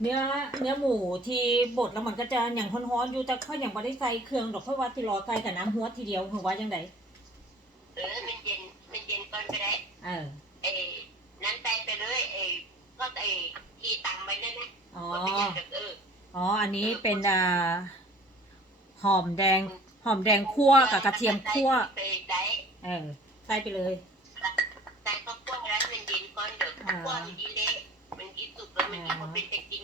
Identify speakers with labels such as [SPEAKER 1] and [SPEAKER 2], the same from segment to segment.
[SPEAKER 1] เนื้อเนื้อหมูที่บดแล้วมันก็จะอย่างฮ้อนๆอยู่แต่เขาอย่างไม่ได้ใส่เครื่องดอกเพราะว่าที่รอใส่แต่น้ำหัวทีเดียวคือว่าจังได
[SPEAKER 2] เออมันเย็นมันเย็นก่อนก็ได้
[SPEAKER 1] เออ
[SPEAKER 2] เอ้นั้นไปไปเลยเอ้ก็ไอ้ที่ตังไปนั่นนะ
[SPEAKER 1] อ๋อ
[SPEAKER 2] ก็เป็นอย่างเออ
[SPEAKER 1] อ๋ออันนี้เป็นอ่าหอมแดง หอมแดงคั่วกับกระเทียมคั่ว
[SPEAKER 2] ไปได้
[SPEAKER 1] เออใส่ไปเลย
[SPEAKER 2] แต่ก็คั่วแล้วมันเย็นก่อนเดี๋ยวคั่วมันดีเละมันดีสุกแล้วมันดีพอเป็นแต่กิน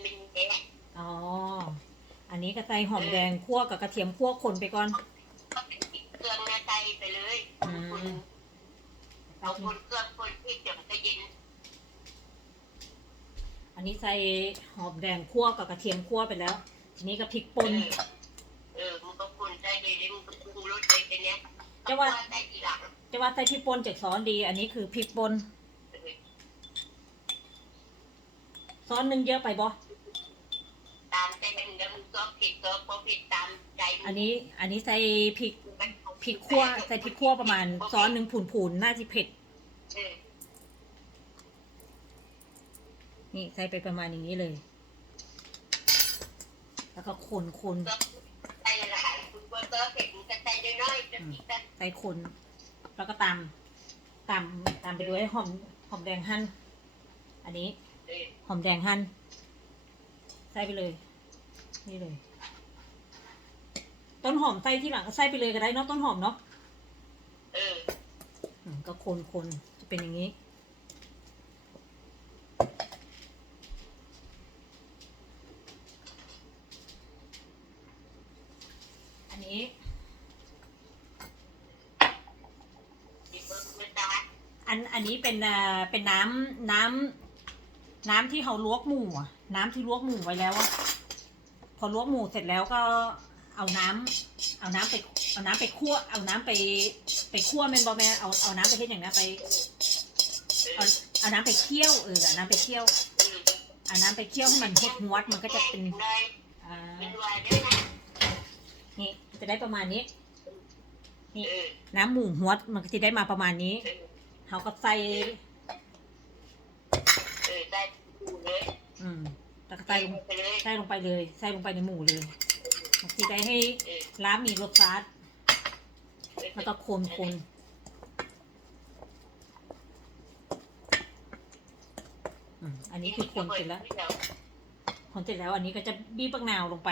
[SPEAKER 2] มันแย่
[SPEAKER 1] อ๋อ อันนี้ก็ใส่หอมแดงคั่วกับกระเทียมคั่วคนไปก่อน
[SPEAKER 2] ก็เป็นเครื่องหน้าใจไปเลย
[SPEAKER 1] อืม
[SPEAKER 2] คุณเอาคนเครื่องคนที่เดี๋ยวมันจะเย็น
[SPEAKER 1] อันนี้ใส่หอมแดงคั่วกับกระเทียมคั่วไปแล้ว ทีนี้ก็พริกป่น
[SPEAKER 2] เออมันก็คนใจเลยเลยมันก็ปรุงรสเลยไปเนี้ย
[SPEAKER 1] จะว่า
[SPEAKER 2] ได้ทีหลัง
[SPEAKER 1] จะว่าใส่พริกป่นจากซอนดี อันนี้คือพริกป่น
[SPEAKER 2] เออ
[SPEAKER 1] ซอนหนึ่งเยอะไปบ่
[SPEAKER 2] ตามใจเป็นแล้วมันก็ผิดก็พอผิดตามใจ
[SPEAKER 1] อันนี้อันนี้ใส่พริกพริกคั่วใส่พริกคั่วประมาณซ้อนหนึ่งผุนๆน่าจะเผ็ด
[SPEAKER 2] เออ
[SPEAKER 1] นี่ใส่ไปประมาณอย่างนี้เลย แล้วก็คนคน
[SPEAKER 2] ก็ใจหลายคุณก็เจอเผ็ดมันก็ใจน้อยๆจะผิดกัน
[SPEAKER 1] ใส่คน แล้วก็ตำตำตำไปด้วยหอมหอมแดงหั่น อันนี้
[SPEAKER 2] เออ
[SPEAKER 1] หอมแดงหั่นใส่ไปเลย นี่เลย ต้นหอมใส่ที่หลังก็ใส่ไปเลยก็ได้เนาะต้นหอมเนาะ
[SPEAKER 2] เออ
[SPEAKER 1] อืมก็คนคนจะเป็นอย่างนี้ อันนี้
[SPEAKER 2] มีเบอร์มันตา
[SPEAKER 1] อันอันนี้เป็นอ่าเป็นน้ำน้ำน้ำที่เขาลวกหมูอะน้ำที่ลวกหมูไว้แล้วอะ พอลวกหมูเสร็จแล้วก็เอาน้ำเอาน้ำไป เอาน้ำไปคั่ว เอาน้ำไป ไปคั่วแมนบอแมนเอาเอาน้ำไปเฮ็ดอย่างนี้นไป
[SPEAKER 2] เอ
[SPEAKER 1] เอา
[SPEAKER 2] อ
[SPEAKER 1] เอาน้ำไปเคี่ยวเออเอาน้ำไปเคี่ยว
[SPEAKER 2] เออ
[SPEAKER 1] เอาน้ำไปเคี่ยวให้มันเฮ็ดงวดมันก็จะเป็น
[SPEAKER 2] เลย
[SPEAKER 1] อ่า
[SPEAKER 2] เป็นวายด้วยนะ
[SPEAKER 1] นี่จะได้ประมาณนี้ นี่
[SPEAKER 2] เออ
[SPEAKER 1] น้ำหมูหวดมันก็จะได้มาประมาณนี้
[SPEAKER 2] เออ
[SPEAKER 1] เขาก็ใส่
[SPEAKER 2] เออได้ดูเลย
[SPEAKER 1] อืม แล้วก็ใส่ลง
[SPEAKER 2] ไปเลย
[SPEAKER 1] ใส่ลงไปเลย ใส่ลงไปในหมูเลยมันจะได้ให้
[SPEAKER 2] เออ
[SPEAKER 1] ร้านมีรสชาติแล้วก็คนคนอืมอันนี้คือคนเสร็จแล้ว คนเสร็จแล้วอันนี้ก็จะบี้ปักนาวลงไป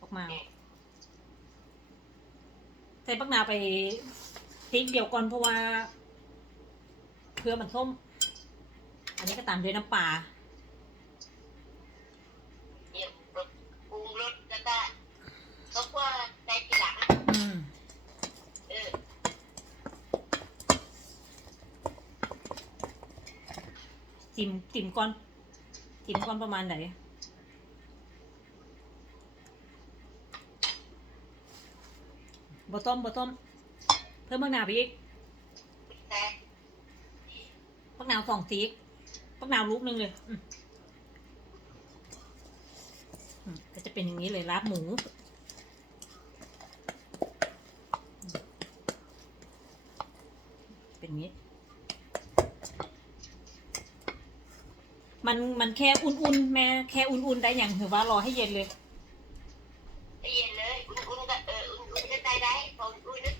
[SPEAKER 1] ปักนาวใส่ปักนาวไปพริกเดียวก่อนเพราะว่าเพื่อมันส้ม อันนี้ก็ตามด้วยน้ำปลา
[SPEAKER 2] เนี่ยปรุงรสก็ได้ก็ว่าได้ทีหลัง
[SPEAKER 1] อืม
[SPEAKER 2] เออ
[SPEAKER 1] จิ้มจิ้มก่อน จิ้มก่อนประมาณไหนบต้มบต้ม เพิ่มมะนาวไปอีก
[SPEAKER 2] แต่
[SPEAKER 1] ปักนาวสองซีกปักนาวลูกหนึงเลยอืมอืมก็จะเป็นอย่างนี้เลยลาบหมูอืมเป็นอย่างนี้ มันมันแค่อุ่นๆแม่แค่อุ่นๆได้อย่างถือว่ารอให้เย็นเลย
[SPEAKER 2] เย็นเลย อุ่นๆก็เออ อุ่นๆก็ได้ได้พออุ่นๆ